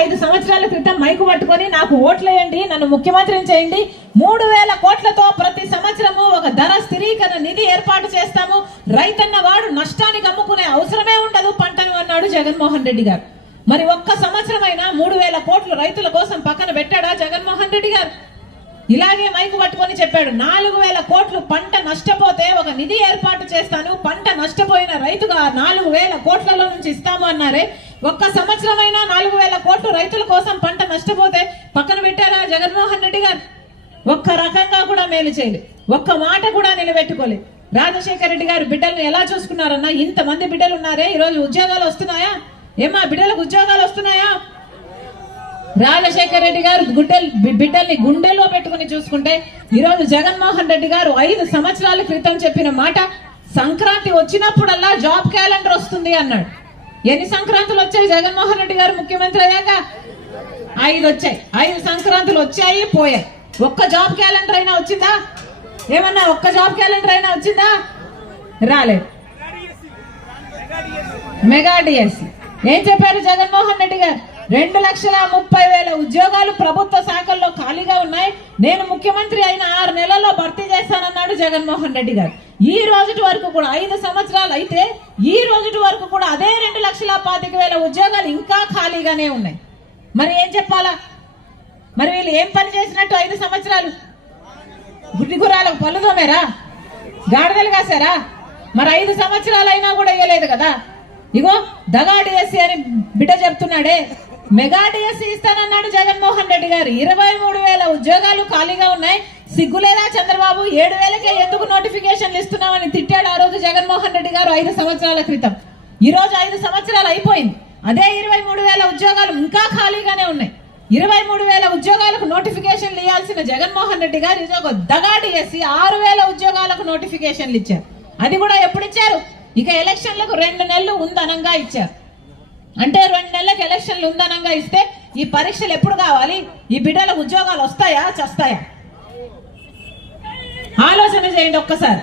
5 సంవత్సరాల క్రితం మైకు పట్టుకొని నాకు ఓట్లేయండి, నన్ను ముఖ్యమంత్రిని చేయండి, 3000 కోట్లతో ప్రతి సంవత్సరము ఒక ధర స్థిరీకరణ నిధి ఏర్పాటు చేస్తాము, రైతన్న వాడు నష్టానికి అమ్ముకునే అవసరమే ఉండదు పంటను అన్నాడు జగన్మోహన్ రెడ్డి గారు. మరి ఒక్క సంవత్సరమైనా 3000 కోట్లు రైతుల కోసం పక్కన పెట్టాడా జగన్మోహన్ రెడ్డి గారు? ఇలాగే మైకు పట్టుకొని చెప్పాడు 4000 కోట్లు పంట నష్టపోతే ఒక నిధి ఏర్పాటు చేస్తాను, పంట నష్టపోయిన రైతుగా 4000 కోట్లలో నుంచి ఇస్తాము అన్నారే. ఒక్క సంవత్సరమైనా 4000 కోట్లు రైతుల కోసం పంట నష్టపోతే పక్కన పెట్టారా జగన్మోహన్ రెడ్డి గారు? ఒక్క రకంగా కూడా మేలు చేయలేదు, ఒక్క మాట కూడా నిలబెట్టుకోలేదు. రాజశేఖర రెడ్డి గారు బిడ్డలను ఎలా చూసుకున్నారన్నా? ఇంతమంది బిడ్డలు ఉన్నారే, ఈరోజు ఉద్యోగాలు వస్తున్నాయా? ఏమా బిడ్డలకు ఉద్యోగాలు వస్తున్నాయా? రాజశేఖర రెడ్డి గారు బిడ్డల్ని గుండెల్లో పెట్టుకుని చూసుకుంటే, ఈరోజు జగన్మోహన్ రెడ్డి గారు 5 సంవత్సరాల క్రితం చెప్పిన మాట, సంక్రాంతి వచ్చినప్పుడల్లా జాబ్ క్యాలెండర్ వస్తుంది అన్నాడు. ఎన్ని సంక్రాంతులు వచ్చాయి జగన్మోహన్ రెడ్డి గారు ముఖ్యమంత్రి అయ్యాక? 5 వచ్చాయి. 5 సంక్రాంతులు వచ్చాయి, పోయాయి. ఒక్క జాబ్ క్యాలెండర్ అయినా వచ్చిందా? ఏమన్నా ఒక్క జాబ్ క్యాలెండర్ అయినా వచ్చిందా? రాలేదు. మెగా డిఎస్సి ఏం చెప్పారు జగన్మోహన్ రెడ్డి గారు? 2,30,000 ఉద్యోగాలు ప్రభుత్వ శాఖల్లో ఖాళీగా ఉన్నాయి, నేను ముఖ్యమంత్రి అయిన 6 నెలల్లో భర్తీ చేస్తానన్నాడు జగన్మోహన్ రెడ్డి గారు. ఈ రోజుటి వరకు కూడా 5 సంవత్సరాలు అయితే ఈ రోజుటి వరకు కూడా అదే 2,25,000 ఉద్యోగాలు ఇంకా ఖాళీగానే ఉన్నాయి. మరి ఏం చెప్పాలా? మరి వీళ్ళు ఏం పని చేసినట్టు 5 సంవత్సరాలు? గుడ్డి గుర్రాలకు పళ్ళు తోమేరా? గాడిదలు కాసారా? మరి 5 సంవత్సరాలు అయినా కూడా ఇవ్వలేదు కదా. ఇగో దగా డిఎస్సి అని బిడ్డ చెప్తున్నాడే, మెగా డిఎస్సి ఇస్తానన్నాడు జగన్మోహన్ రెడ్డి గారు. 23,000 ఉద్యోగాలు ఖాళీగా ఉన్నాయి, సిగ్గులేదా చంద్రబాబు? 7,000కే ఎందుకు నోటిఫికేషన్లు ఇస్తున్నామని తిట్టాడు ఆ రోజు జగన్మోహన్ రెడ్డి గారు 5 సంవత్సరాల క్రితం. ఈ రోజు 5 సంవత్సరాలు అయిపోయింది, అదే 23,000 ఉద్యోగాలు ఇంకా ఖాళీగానే ఉన్నాయి. 23,000 ఉద్యోగాలకు నోటిఫికేషన్లు ఇవ్వాల్సిన జగన్మోహన్ రెడ్డి గారు ఇది ఒక దగా డిఎస్సి 6,000 ఉద్యోగాలకు నోటిఫికేషన్లు ఇచ్చారు. అది కూడా ఎప్పుడు ఇచ్చారు? ఇక ఎలక్షన్లకు 2 నెలలు ఉందనంగా ఇచ్చారు. అంటే 2 నెలలకు ఎలక్షన్లు ఉందనంగా ఇస్తే ఈ పరీక్షలు ఎప్పుడు కావాలి? ఈ బిడ్డలకు ఉద్యోగాలు వస్తాయా చస్తాయా? ఆలోచన చేయండి ఒక్కసారి.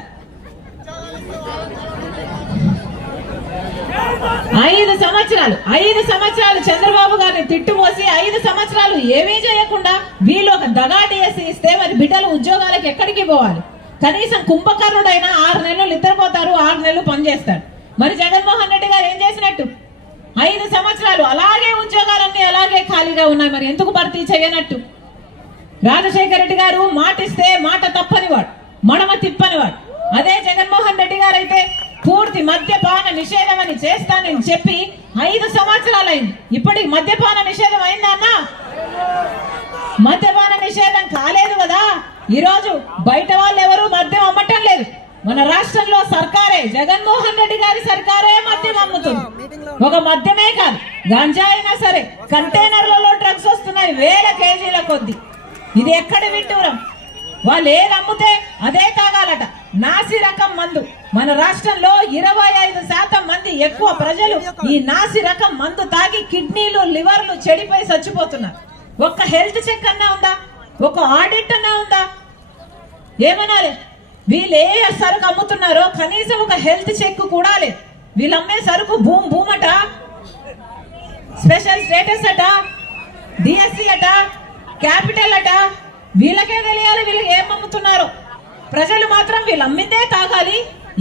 5 సంవత్సరాలు చంద్రబాబు గారిని తిట్టుమోసి 5 సంవత్సరాలు ఏమీ చేయకుండా వీళ్ళు ఒక దగా డిఎస్సి ఇస్తే మరి బిడ్డలు ఉద్యోగాలకు ఎక్కడికి పోవాలి? కనీసం కుంభకర్ణుడైనా 6 నెలలు నిద్రపోతారు, 6 నెలలు పనిచేస్తాడు. మరి జగన్మోహన్ రెడ్డి గారు ఏం చేసినట్టు? 5 సంవత్సరాలు అలాగే ఉద్యోగాలన్నీ అలాగే ఖాళీగా ఉన్నాయి, మరి ఎందుకు భర్తీ చేయనట్టు? రాజశేఖర రెడ్డి గారు మాటిస్తే మాట తప్పనివాడు, మడమ తిప్పనివాడు. అదే జగన్మోహన్ రెడ్డి గారు అయితే పూర్తి మద్యపాన నిషేధం అని చేస్తానని చెప్పి 5 సంవత్సరాలైంది, ఇప్పటికి మద్యపాన నిషేధం అయిందా అన్నా? మద్యపాన నిషేధం కాలేదు కదా. ఈ రోజు బయట వాళ్ళు ఎవరు మద్యం అమ్మటం లేదు, మన రాష్ట్రంలో సర్కారే, జగన్మోహన్ రెడ్డి గారి సర్కారే మద్యం అమ్ముతుంది. ఒక మద్యమే కాదు, గంజా అయినా సరే కంటైనర్లలో డ్రగ్స్ వస్తున్నాయి 1000 కేజీల కొద్ది. ఇది ఎక్కడి విడ్డూరం? వాళ్ళు ఏది అమ్ముతే అదే తాగాలట, నాసి రకం మందు. మన రాష్ట్రంలో 25% మంది ఎక్కువ ప్రజలు ఈ నాసి రకం మందు తాగి కిడ్నీలు లివర్లు చెడిపోయి చచ్చిపోతున్నారు. ఒక్క హెల్త్ చెక్ అన్నా ఉందా? ఒక ఆడిట్ అన్నా ఉందా? ఏమనాలి? వీళ్ళు ఏ సరుకు అమ్ముతున్నారో కనీసం ఒక హెల్త్ చెక్ కూడా లేదు. వీళ్ళు అమ్మే సరుకు భూమ్ అట, స్పెషల్ స్టేటస్ అట, డిఎస్సి అట, క్యాపిటల్ అట. వీళ్ళకే తెలియాలి వీళ్ళు ఏం అమ్ముతున్నారో. ప్రజలు మాత్రం వీళ్ళు అమ్మితే తాగాలి,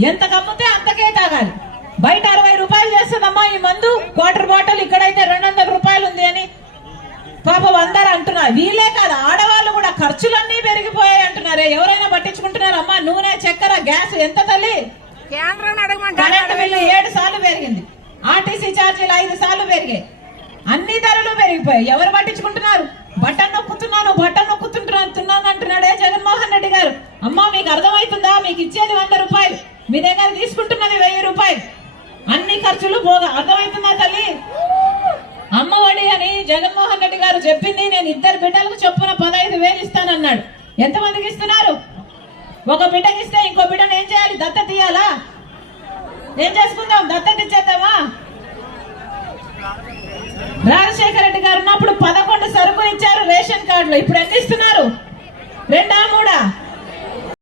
ఎంత అమ్మితే అంతకే తాగాలి. బయట 60 రూపాయలు చేస్తుందమ్మా ఈ మందు, క్వార్టర్ బాటిల్, ఇక్కడైతే 200 రూపాయలు ఉంది అని పాపం అందరూ అంటున్నారు. వీళ్ళే కాదు, ఆడవాళ్ళు కూడా ఖర్చులన్నీ పెరిగిపోయాయి అంటున్నారే. ఎవరైనా పట్టించుకుంటున్నారు? అమ్మా నూనె, చక్కెర, గ్యాస్ ఎంత తల్లి? కరెంట్ బిల్లు 7 సార్లు పెరిగింది, ఆర్టీసీ ఛార్జీలు 5 సార్లు పెరిగాయి, అన్ని ధరలు పెరిగిపోయాయి. ఎవరు పట్టించుకుంటున్నారు? బటన్ నొక్కుతున్నాను అంటున్నాడే జగన్మోహన్ రెడ్డి గారు. అమ్మా మీకు అర్థమవుతుందా? మీకు ఇచ్చేది 100 రూపాయలు, మీ దగ్గర తీసుకుంటున్నది 1000 రూపాయలు, అన్ని ఖర్చులు పోగా. అర్థమవుతుందా తల్లి? అమ్మఒడి అని జగన్మోహన్ రెడ్డి గారు చెప్పింది, నేను 2 బిడ్డలకు చొప్పున 15,000 ఇస్తానన్నాడు. ఎంతమందికి ఇస్తున్నారు? ఒక బిడ్డకి ఇస్తే ఇంకో బిడ్డను ఏం చేయాలి? దత్తత ఇయ్యాలా? ఏం చేసుకుందాం? దత్తత ఇచ్చేద్దామా? రాజశేఖర రెడ్డి గారు ఉన్నప్పుడు 11 సరుకులు ఇచ్చారు రేషన్ కార్డులో, ఇప్పుడు ఎన్ని ఇస్తున్నారు? 2 3